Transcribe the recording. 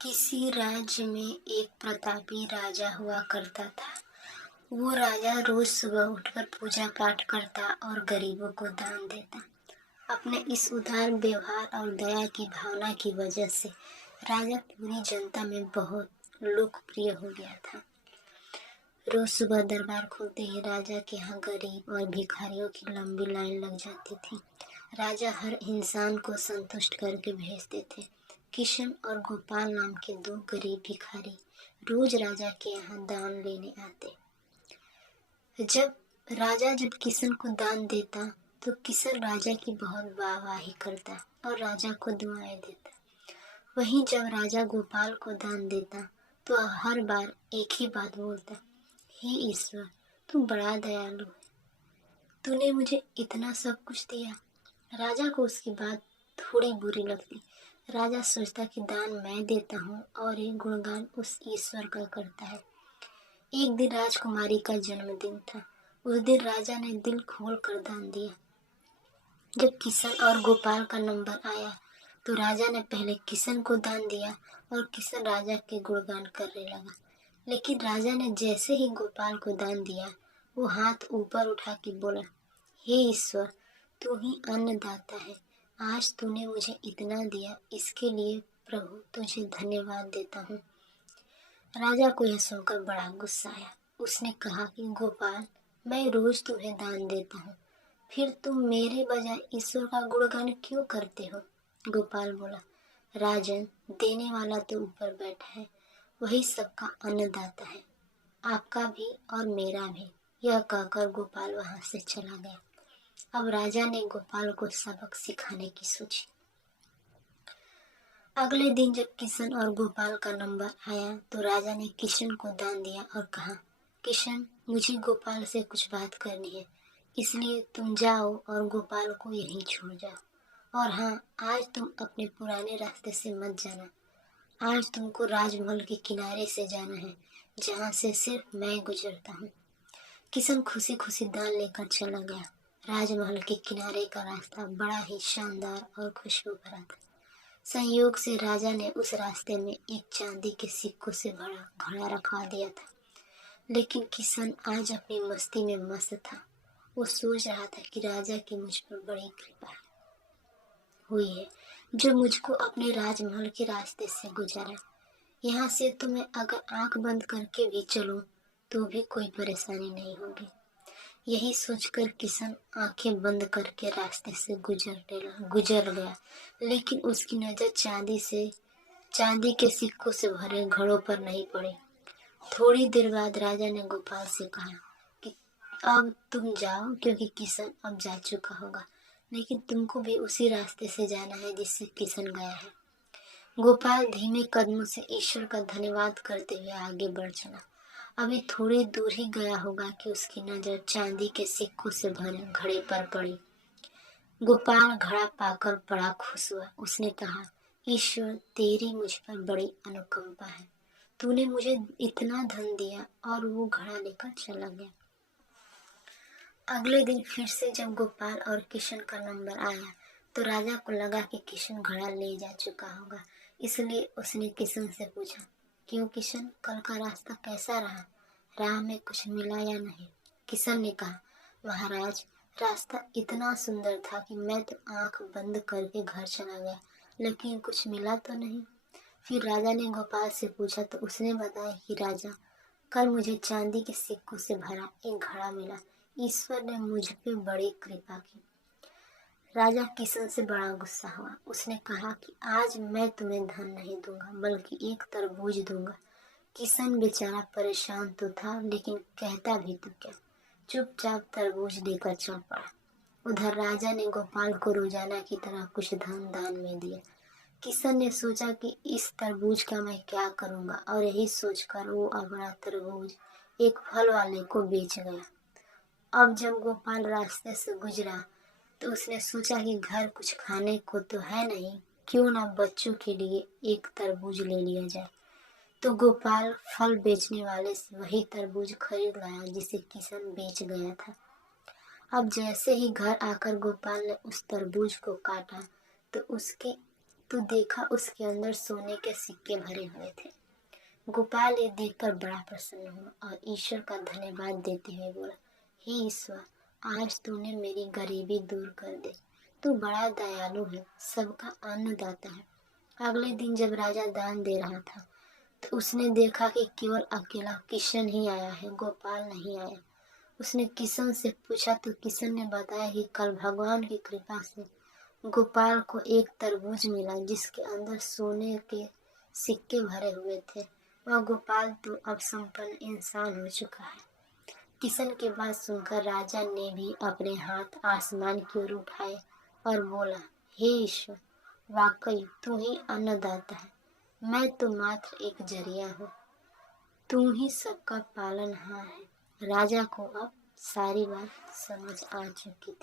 किसी राज्य में एक प्रतापी राजा हुआ करता था। वो राजा रोज सुबह उठकर पूजा पाठ करता और गरीबों को दान देता। अपने इस उदार व्यवहार और दया की भावना की वजह से राजा पूरी जनता में बहुत लोकप्रिय हो गया था। रोज सुबह दरबार खुलते ही राजा के यहाँ गरीब और भिखारियों की लंबी लाइन लग जाती थी। राजा हर इंसान को संतुष्ट करके भेजते थे। किशन और गोपाल नाम के दो गरीब भिखारी रोज राजा के यहाँ दान लेने आते। जब किशन को दान देता तो किशन राजा की बहुत वाहवाही करता और राजा को दुआएं देता। वहीं जब राजा गोपाल को दान देता तो हर बार एक ही बात बोलता, हे ईश्वर, तू बड़ा दयालु है, तूने मुझे इतना सब कुछ दिया। राजा को उसकी बात थोड़ी बुरी लगती। राजा सोचता कि दान मैं देता हूँ और ये गुणगान उस ईश्वर का करता है। एक दिन राजकुमारी का जन्मदिन था। उस दिन राजा ने दिल खोल कर दान दिया। जब किशन और गोपाल का नंबर आया तो राजा ने पहले किशन को दान दिया और किशन राजा के गुणगान करने लगा। लेकिन राजा ने जैसे ही गोपाल को दान दिया, वो हाथ ऊपर उठा के बोला, हे ईश्वर, तू ही अन्नदाता है। आज तूने मुझे इतना दिया, इसके लिए प्रभु तुझे धन्यवाद देता हूँ। राजा को यह सुनकर बड़ा गुस्सा आया। उसने कहा कि गोपाल, मैं रोज तुम्हें दान देता हूँ, फिर तुम मेरे बजाय ईश्वर का गुणगान क्यों करते हो? गोपाल बोला, राजन, देने वाला तो ऊपर बैठा है, वही सबका अन्नदाता है, आपका भी और मेरा भी। यह कहकर गोपाल वहां से चला गया। अब राजा ने गोपाल को सबक सिखाने की सोची। अगले दिन जब किशन और गोपाल का नंबर आया तो राजा ने किशन को दान दिया और कहा, किशन, मुझे गोपाल से कुछ बात करनी है, इसलिए तुम जाओ और गोपाल को यहीं छोड़ जाओ। और हाँ, आज तुम अपने पुराने रास्ते से मत जाना। आज तुमको राजमहल के किनारे से जाना है, जहाँ से सिर्फ मैं गुजरता हूँ। किशन खुशी खुशी दान लेकर चला गया। राजमहल के किनारे का रास्ता बड़ा ही शानदार और खुशबू भरा था। संयोग से राजा ने उस रास्ते में एक चांदी के सिक्कों से भरा घड़ा रखवा दिया था। लेकिन किशन आज अपनी मस्ती में मस्त था। वो सोच रहा था कि राजा की मुझ पर बड़ी कृपा हुई है, जो मुझको अपने राजमहल के रास्ते से गुजारा। यहाँ से तो मैं अगर आंख बंद करके भी चलूं तो भी कोई परेशानी नहीं होगी। यही सोचकर किशन आंखें बंद करके रास्ते से गुजर गया। लेकिन उसकी नजर चांदी के सिक्कों से भरे घड़ों पर नहीं पड़ी। थोड़ी देर बाद राजा ने गोपाल से कहा कि अब तुम जाओ, क्योंकि किशन अब जा चुका होगा, लेकिन तुमको भी उसी रास्ते से जाना है जिससे किशन गया है। गोपाल धीमे कदमों से ईश्वर का धन्यवाद करते हुए आगे बढ़ चला। अभी थोड़ी दूर ही गया होगा कि उसकी नजर चांदी के सिक्कों से भरे घड़े पर पड़ी। गोपाल घड़ा पाकर बड़ा खुश हुआ। उसने कहा, ईश्वर, तेरी मुझ पर बड़ी अनुकंपा है, तूने मुझे इतना धन दिया। और वो घड़ा लेकर चला गया। अगले दिन फिर से जब गोपाल और किशन का नंबर आया तो राजा को लगा कि किशन घड़ा ले जा चुका होगा, इसलिए उसने किशन से पूछा, क्यों किशन, कल का रास्ता कैसा रहा? राह में कुछ मिला या नहीं? किशन ने कहा, महाराज, रास्ता इतना सुंदर था कि मैं तो आंख बंद करके घर चला गया, लेकिन कुछ मिला तो नहीं। फिर राजा ने गोपाल से पूछा तो उसने बताया कि राजा, कल मुझे चांदी के सिक्कों से भरा एक घड़ा मिला। ईश्वर ने मुझ पे बड़ी कृपा की। राजा किशन से बड़ा गुस्सा हुआ। उसने कहा कि आज मैं तुम्हें धन नहीं दूंगा, बल्कि एक तरबूज दूंगा। किशन बेचारा परेशान तो था, लेकिन कहता भी तो क्या, चुपचाप तरबूज देकर चल पड़ा। उधर राजा ने गोपाल को रोजाना की तरह कुछ धन दान में दिया। किशन ने सोचा कि इस तरबूज का मैं क्या करूंगा, और यही सोचकर वो अपना तरबूज एक फल वाले को बेच गया। अब जब गोपाल रास्ते से गुजरा तो उसने सोचा कि घर कुछ खाने को तो है नहीं, क्यों ना बच्चों के लिए एक तरबूज ले लिया जाए। तो गोपाल फल बेचने वाले से वही तरबूज खरीद लाया जिसे किशन बेच गया था। अब जैसे ही घर आकर गोपाल ने उस तरबूज को काटा तो उसके तो देखा उसके अंदर सोने के सिक्के भरे हुए थे। गोपाल ये देखकर बड़ा प्रसन्न हुआ और ईश्वर का धन्यवाद देते हुए बोला, हे ईश्वर, आज तूने मेरी गरीबी दूर कर दी। तू बड़ा दयालु है, सबका अन्नदाता है। अगले दिन जब राजा दान दे रहा था तो उसने देखा कि केवल अकेला किशन ही आया है, गोपाल नहीं आया। उसने किशन से पूछा तो किशन ने बताया कि कल भगवान की कृपा से गोपाल को एक तरबूज मिला जिसके अंदर सोने के सिक्के भरे हुए थे। वह गोपाल तो अब संपन्न इंसान हो चुका है। किशन की बात सुनकर राजा ने भी अपने हाथ आसमान की ओर उठाए और बोला, हे ईश्वर, वाकई तू ही अन्नदाता है, मैं तो मात्र एक जरिया हूँ, तू ही सबका पालनहार है। राजा को अब सारी बात समझ आ चुकी थी।